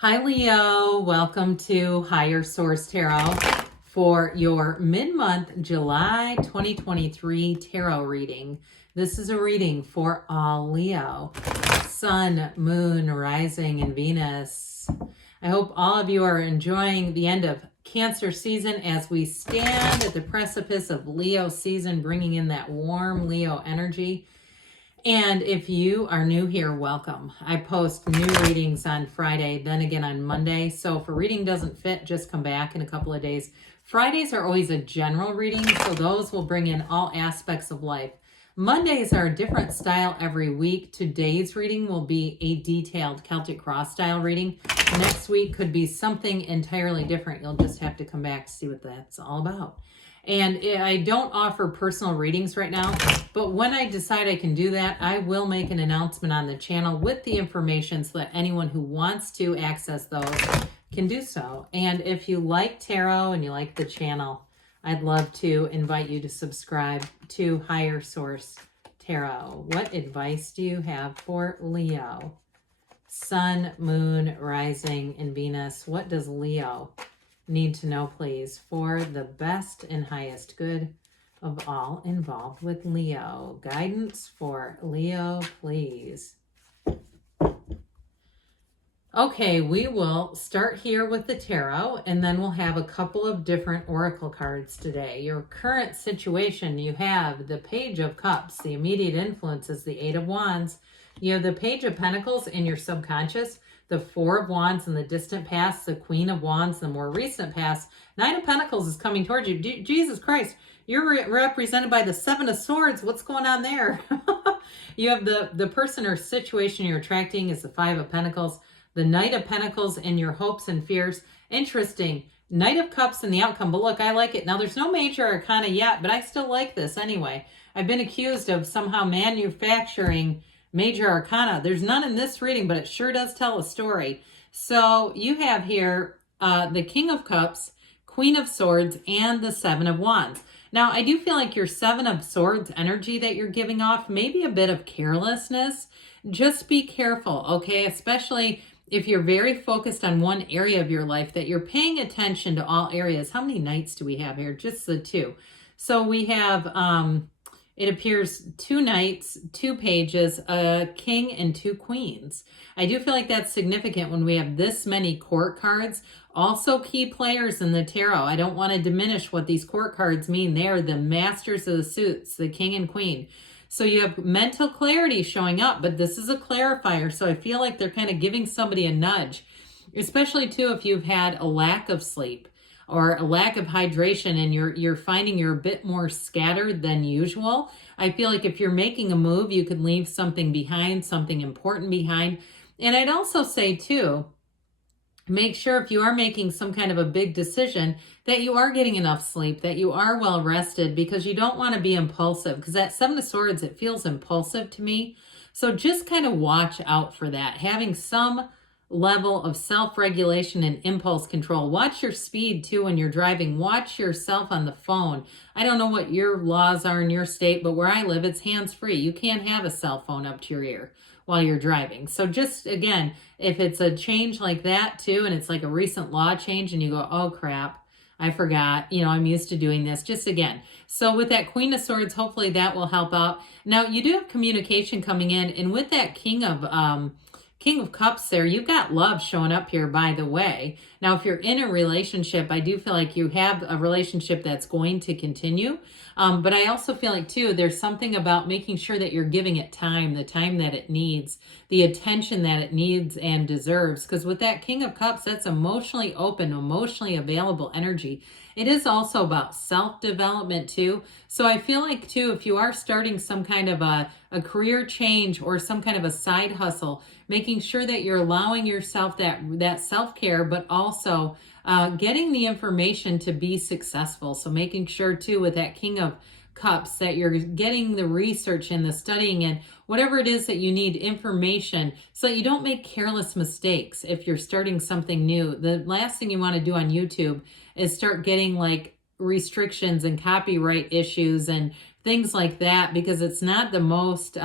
Hi Leo, welcome to Higher Source Tarot for your mid-month July 2023 tarot reading. This is a reading for all Leo, Sun, Moon, Rising, and Venus. I hope all of you are enjoying the end of Cancer season as we stand at the precipice of Leo season, bringing in that warm Leo energy. And if you are new here, welcome. I post new readings on Friday, then again on Monday. So if a reading doesn't fit, just come back in a couple of days. Fridays are always a general reading, so those will bring in all aspects of life. Mondays are a different style every week. Today's reading will be a detailed Celtic Cross style reading. Next week could be something entirely different. You'll just have to come back to see what that's all about. And I don't offer personal readings right now, but when I decide I can do that, I will make an announcement on the channel with the information so that anyone who wants to access those can do so. And if you like tarot and you like the channel, I'd love to invite you to subscribe to Higher Source Tarot. What advice do you have for Leo? Sun, Moon, Rising, and Venus. What does Leo need to know, please, for the best and highest good of all involved with Leo? Guidance for Leo, please. Okay, we will start here with the tarot, and then we'll have a couple of different oracle cards today. Your current situation, you have the Page of Cups. The immediate influence is the Eight of Wands. You have the Page of Pentacles in your subconscious, the Four of Wands in the distant past, the Queen of Wands, the more recent past. Nine of Pentacles is coming towards you. Jesus Christ, you're represented by the Seven of Swords. What's going on there? You have the person or situation you're attracting is the Five of Pentacles, the Knight of Pentacles in your hopes and fears. Interesting. Knight of Cups in the outcome, but look, I like it. Now, there's no major arcana yet, but I still like this anyway. I've been accused of somehow manufacturing major arcana. There's none in this reading, but it sure does tell a story. So you have here the King of Cups, Queen of Swords, and the Seven of Wands. Now, I do feel like your Seven of Swords energy that you're giving off, maybe a bit of carelessness. Just be careful, okay? Especially if you're very focused on one area of your life, that you're paying attention to all areas. How many knights do we have here? Just the two. So we have it appears two knights, two pages, a king, and two queens. I do feel like that's significant when we have this many court cards. Also key players in the tarot. I don't want to diminish what these court cards mean. They're the masters of the suits, the king and queen. So you have mental clarity showing up, but this is a clarifier. So I feel like they're kind of giving somebody a nudge, especially too if you've had a lack of sleep or a lack of hydration and you're finding you're a bit more scattered than usual. I feel like if you're making a move, you could leave something behind, something important behind. And I'd also say too, make sure if you are making some kind of a big decision that you are getting enough sleep, that you are well rested, because you don't want to be impulsive, because that Seven of Swords, it feels impulsive to me. So just kind of watch out for that. Having some level of self-regulation and impulse control. Watch your speed too when you're driving. Watch yourself on the phone. I don't know what your laws are in your state, but where I live, it's hands-free. You can't have a cell phone up to your ear while you're driving. So just, again, if it's a change like that too, and it's like a recent law change and you go, oh crap, I forgot, I'm used to doing this, just again. So with that Queen of Swords, hopefully that will help out. Now you do have communication coming in, and with that King of Cups there, you've got love showing up here, by the way. Now, if you're in a relationship, I do feel like you have a relationship that's going to continue. But I also feel like, too, there's something about making sure that you're giving it time, the time that it needs, the attention that it needs and deserves. Because with that King of Cups, that's emotionally open, emotionally available energy. It is also about self-development, too. So I feel like, too, if you are starting some kind of a career change or some kind of a side hustle, making sure that you're allowing yourself that self-care, but also getting the information to be successful. So making sure too with that King of Cups that you're getting the research and the studying and whatever it is that you need information so that you don't make careless mistakes if you're starting something new. The last thing you want to do on YouTube is start getting like restrictions and copyright issues and things like that, because it's not the most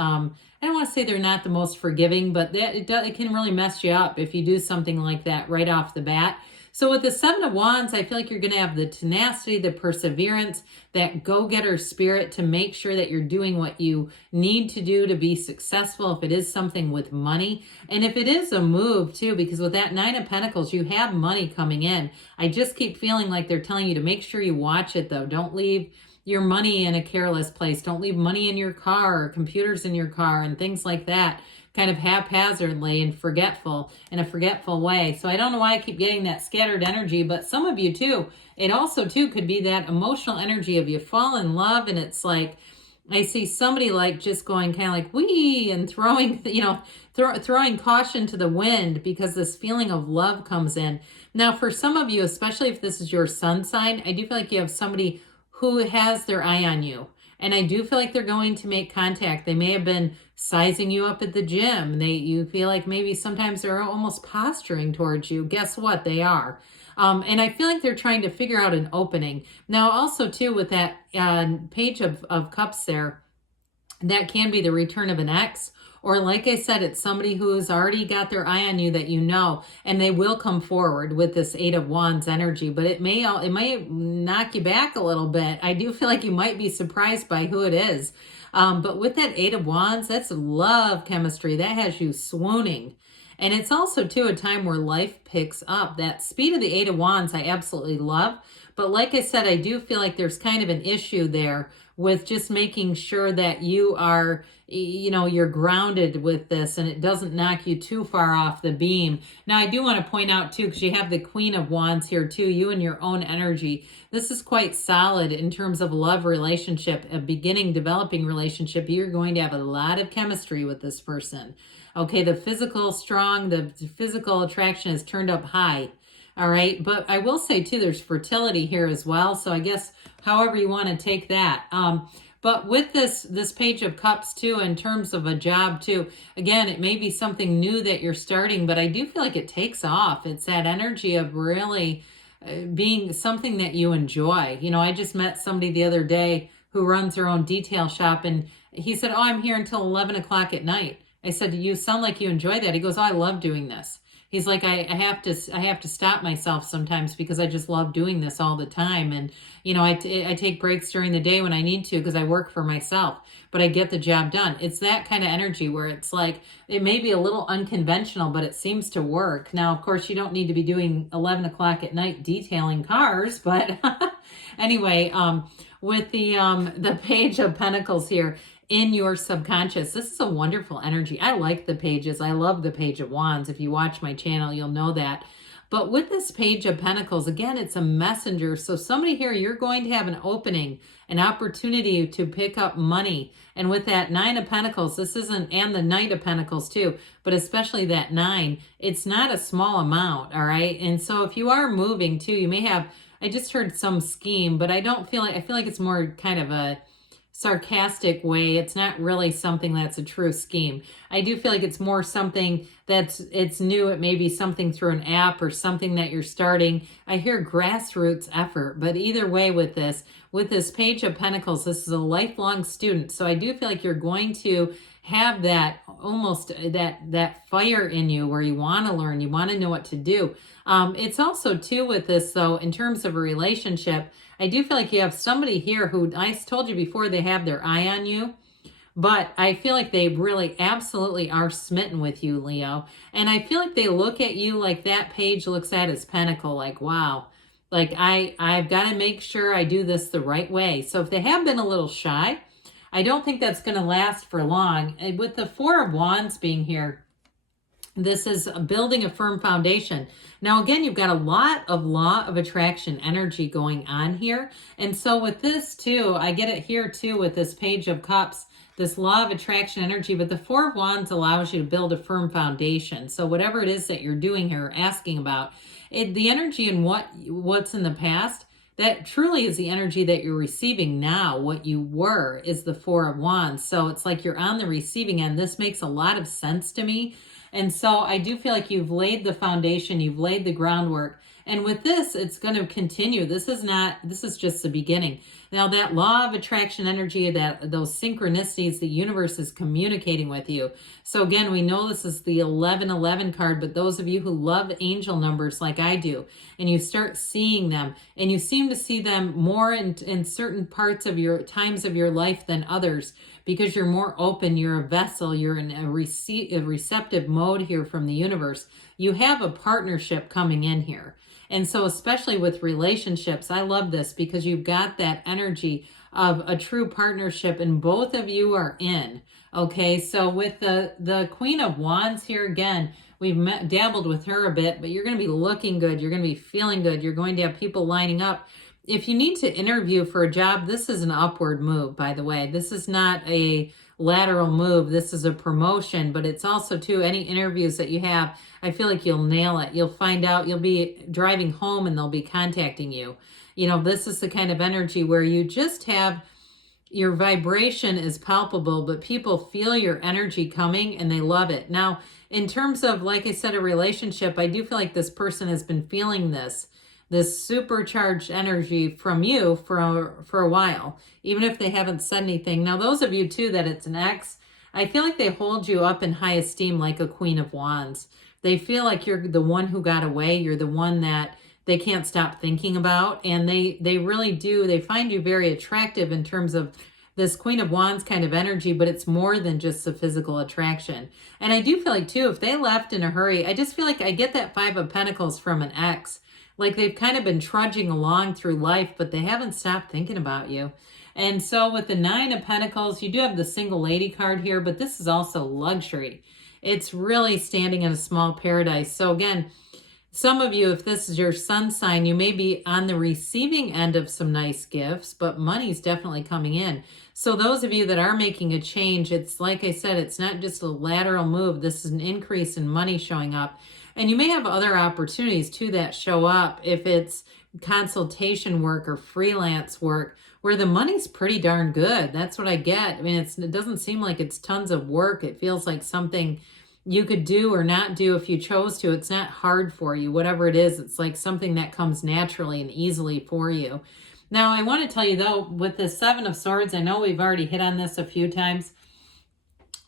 I don't want to say they're not the most forgiving, but it can really mess you up if you do something like that right off the bat. So with the Seven of Wands, I feel like you're going to have the tenacity, the perseverance, that go-getter spirit to make sure that you're doing what you need to do to be successful if it is something with money. And if it is a move too, because with that Nine of Pentacles, you have money coming in. I just keep feeling like they're telling you to make sure you watch it though. Don't leave your money in a careless place. Don't leave money in your car or computers in your car and things like that, kind of haphazardly and in a forgetful way. So I don't know why I keep getting that scattered energy, but some of you too, it also too could be that emotional energy of you fall in love and it's like, I see somebody like just going kind of like wee and throwing, throwing caution to the wind because this feeling of love comes in. Now, for some of you, especially if this is your sun sign, I do feel like you have somebody who has their eye on you. And I do feel like they're going to make contact. They may have been sizing you up at the gym. You feel like maybe sometimes they're almost posturing towards you. Guess what? They are. And I feel like they're trying to figure out an opening. Now, also, too, with that Page of Cups there, that can be the return of an ex. Or like I said, it's somebody who's already got their eye on you that you know, and they will come forward with this Eight of Wands energy, but it might knock you back a little bit. I do feel like you might be surprised by who it is. But with that Eight of Wands, that's love chemistry. That has you swooning. And it's also, too, a time where life picks up. That speed of the Eight of Wands, I absolutely love. But like I said, I do feel like there's kind of an issue there with just making sure that you are, you're grounded with this and it doesn't knock you too far off the beam. Now, I do want to point out, too, because you have the Queen of Wands here, too, you and your own energy. This is quite solid in terms of love relationship, a beginning, developing relationship. You're going to have a lot of chemistry with this person. Okay, the physical attraction is turned up high. All right, but I will say too, there's fertility here as well. So I guess however you want to take that. But with this Page of Cups too, in terms of a job too, again, it may be something new that you're starting, but I do feel like it takes off. It's that energy of really being something that you enjoy. I just met somebody the other day who runs her own detail shop, and he said, "Oh, I'm here until 11 o'clock at night." I said, "You sound like you enjoy that." He goes, "Oh, I love doing this." He's like, I have to stop myself sometimes because I just love doing this all the time. And, I take breaks during the day when I need to because I work for myself, but I get the job done. It's that kind of energy where it's like, it may be a little unconventional, but it seems to work. Now, of course, you don't need to be doing 11 o'clock at night detailing cars, but anyway, with the Page of Pentacles here, in your subconscious. This is a wonderful energy. I like the pages. I love the Page of Wands. If you watch my channel, you'll know that. But with this Page of Pentacles, again, it's a messenger. So somebody here, you're going to have an opening, an opportunity to pick up money. And with that Nine of Pentacles, this isn't, and the Knight of Pentacles too, but especially that 9, it's not a small amount, all right? And so if you are moving too, you may have, I just heard some scheme, but I feel like it's more kind of a sarcastic way. It's not really something that's a true scheme. I do feel like it's more something it's new. It may be something through an app or something that you're starting. I hear grassroots effort, but either way with this Page of Pentacles, this is a lifelong student. So I do feel like you're going to have that almost that fire in you where you want to learn, you want to know what to do. It's also too with this though, in terms of a relationship, I do feel like you have somebody here who, I told you before, they have their eye on you, but I feel like they really absolutely are smitten with you, Leo. And I feel like they look at you like that page looks at his pentacle, like, wow, like I've got to make sure I do this the right way. So if they have been a little shy, I don't think that's going to last for long. And with the Four of Wands being here, this is building a firm foundation. Now, again, you've got a lot of law of attraction energy going on here. And so with this too, I get it here too with this Page of Cups, this law of attraction energy, but the Four of Wands allows you to build a firm foundation. So whatever it is that you're doing here, asking about, the energy and what's in the past, that truly is the energy that you're receiving now. What you were is the Four of Wands. So it's like you're on the receiving end. This makes a lot of sense to me. And so I do feel like you've laid the foundation, you've laid the groundwork. And with this, it's going to continue. This is just the beginning. Now that law of attraction energy, that those synchronicities, the universe is communicating with you. So again, we know this is the 1111 card, but those of you who love angel numbers like I do, and you start seeing them, and you seem to see them more in certain parts of your times of your life than others, because you're more open, you're a vessel, you're in a receptive mode here from the universe. You have a partnership coming in here. And so especially with relationships, I love this because you've got that energy of a true partnership and both of you are in. Okay, so with the Queen of Wands here again, we've dabbled with her a bit, but you're going to be looking good. You're going to be feeling good. You're going to have people lining up. If you need to interview for a job, this is an upward move, by the way. This is not a lateral move. This is a promotion, but it's also too, any interviews that you have, I feel like you'll nail it. You'll find out, you'll be driving home and they'll be contacting you. You know, this is the kind of energy where you just have, your vibration is palpable, but people feel your energy coming and they love it. Now, in terms of, like I said, a relationship, I do feel like this person has been feeling this supercharged energy from you for a while, even if they haven't said anything. Now, those of you too that it's an ex, I feel like they hold you up in high esteem like a Queen of Wands. They feel like you're the one who got away. You're the one that they can't stop thinking about. And they really do. They find you very attractive in terms of this Queen of Wands kind of energy, but it's more than just the physical attraction. And I do feel like too, if they left in a hurry, I just feel like I get that Five of Pentacles from an ex. Like they've kind of been trudging along through life, but they haven't stopped thinking about you. And so with the Nine of Pentacles, you do have the single lady card here, but this is also luxury. It's really standing in a small paradise. So again, some of you, if this is your sun sign, you may be on the receiving end of some nice gifts, but money's definitely coming in. So those of you that are making a change, it's like I said, it's not just a lateral move. This is an increase in money showing up. And you may have other opportunities too that show up if it's consultation work or freelance work where the money's pretty darn good. That's what I get. I mean, it doesn't seem like it's tons of work. It feels like something you could do or not do if you chose to. It's not hard for you. Whatever it is, it's like something that comes naturally and easily for you. Now, I want to tell you though, with the Seven of Swords, I know we've already hit on this a few times.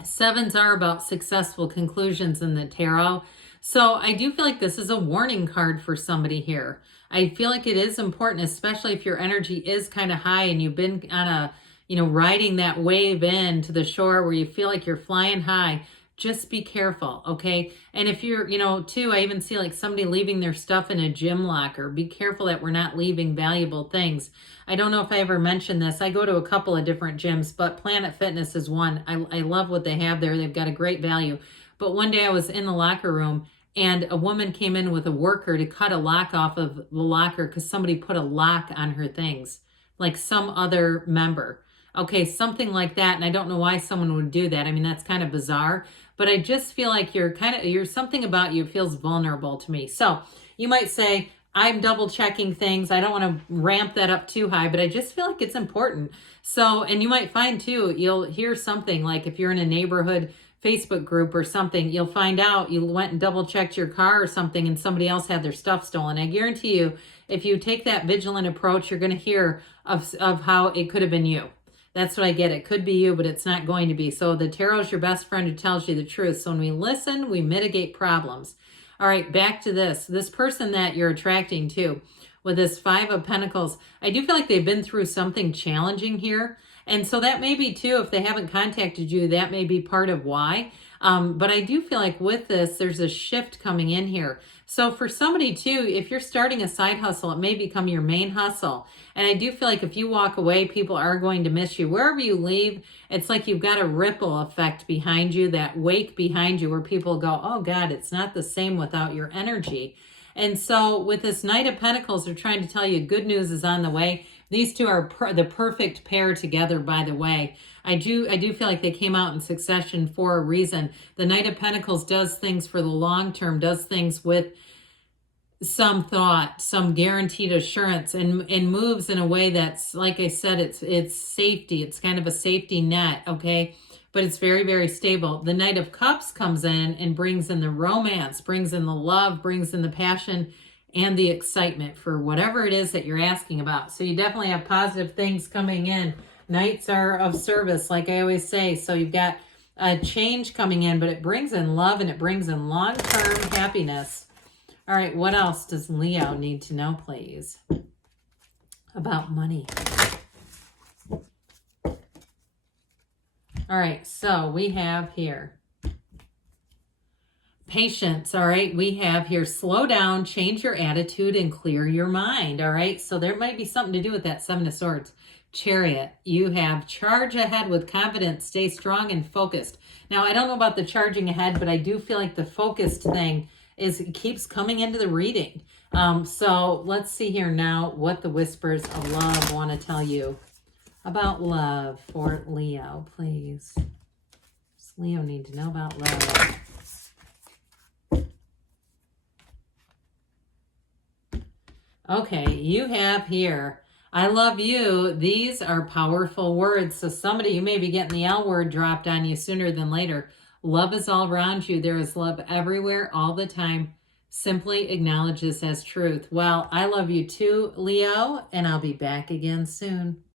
Sevens are about successful conclusions in the tarot. So I do feel like this is a warning card for somebody here. I feel like it is important, especially if your energy is kind of high and you've been on a, riding that wave in to the shore where you feel like you're flying high. Just be careful, okay? And if you're, too, I even see like somebody leaving their stuff in a gym locker. Be careful that we're not leaving valuable things. I don't know if I ever mentioned this. I go to a couple of different gyms, but Planet Fitness is one. I love what they have there. They've got a great value. But one day I was in the locker room and a woman came in with a worker to cut a lock off of the locker because somebody put a lock on her things, like some other member. Okay, something like that. And I don't know why someone would do that. I mean, that's kind of bizarre. But I just feel like you're something about you feels vulnerable to me. So you might say, I'm double checking things. I don't want to ramp that up too high, but I just feel like it's important. So, and you might find too, you'll hear something like if you're in a neighborhood Facebook group or something, you'll find out you went and double checked your car or something and somebody else had their stuff stolen. I guarantee you, if you take that vigilant approach, you're going to hear of how it could have been you. That's what I get. It could be you, but it's not going to be. So the tarot is your best friend who tells you the truth. So when we listen, we mitigate problems. All right, back to this. This person that you're attracting to with this Five of Pentacles, I do feel like they've been through something challenging here. And so that may be too, if they haven't contacted you, that may be part of why. But I do feel like with this, there's a shift coming in here. So for somebody too, if you're starting a side hustle, it may become your main hustle. And I do feel like if you walk away, people are going to miss you. Wherever you leave, it's like you've got a ripple effect behind you, that wake behind you where people go, oh God, it's not the same without your energy. And so with this Knight of Pentacles, they're trying to tell you good news is on the way. These two are the perfect pair together, by the way. I do feel like they came out in succession for a reason. The Knight of Pentacles does things for the long term, does things with some thought, some guaranteed assurance, and moves in a way that's, like I said, it's safety. It's kind of a safety net, okay? But it's very, very stable. The Knight of Cups comes in and brings in the romance, brings in the love, brings in the passion, and the excitement for whatever it is that you're asking about. So you definitely have positive things coming in. Nights are of service, like I always say. So you've got a change coming in, but it brings in love and it brings in long-term happiness. All right, what else does Leo need to know, please, about money? All right, so we have here patience. All right, we have here slow down, change your attitude, and clear your mind. All right, so there might be something to do with that Seven of Swords. Chariot, you have charge ahead with confidence, stay strong and focused. Now, I don't know about the charging ahead, but I do feel like the focused thing keeps coming into the reading. So let's see here now what the whispers of love want to tell you about love for Leo, please. Does Leo need to know about love? Okay, you have here, I love you. These are powerful words. So somebody, you may be getting the L word dropped on you sooner than later. Love is all around you. There is love everywhere, all the time. Simply acknowledge this as truth. Well, I love you too, Leo, and I'll be back again soon.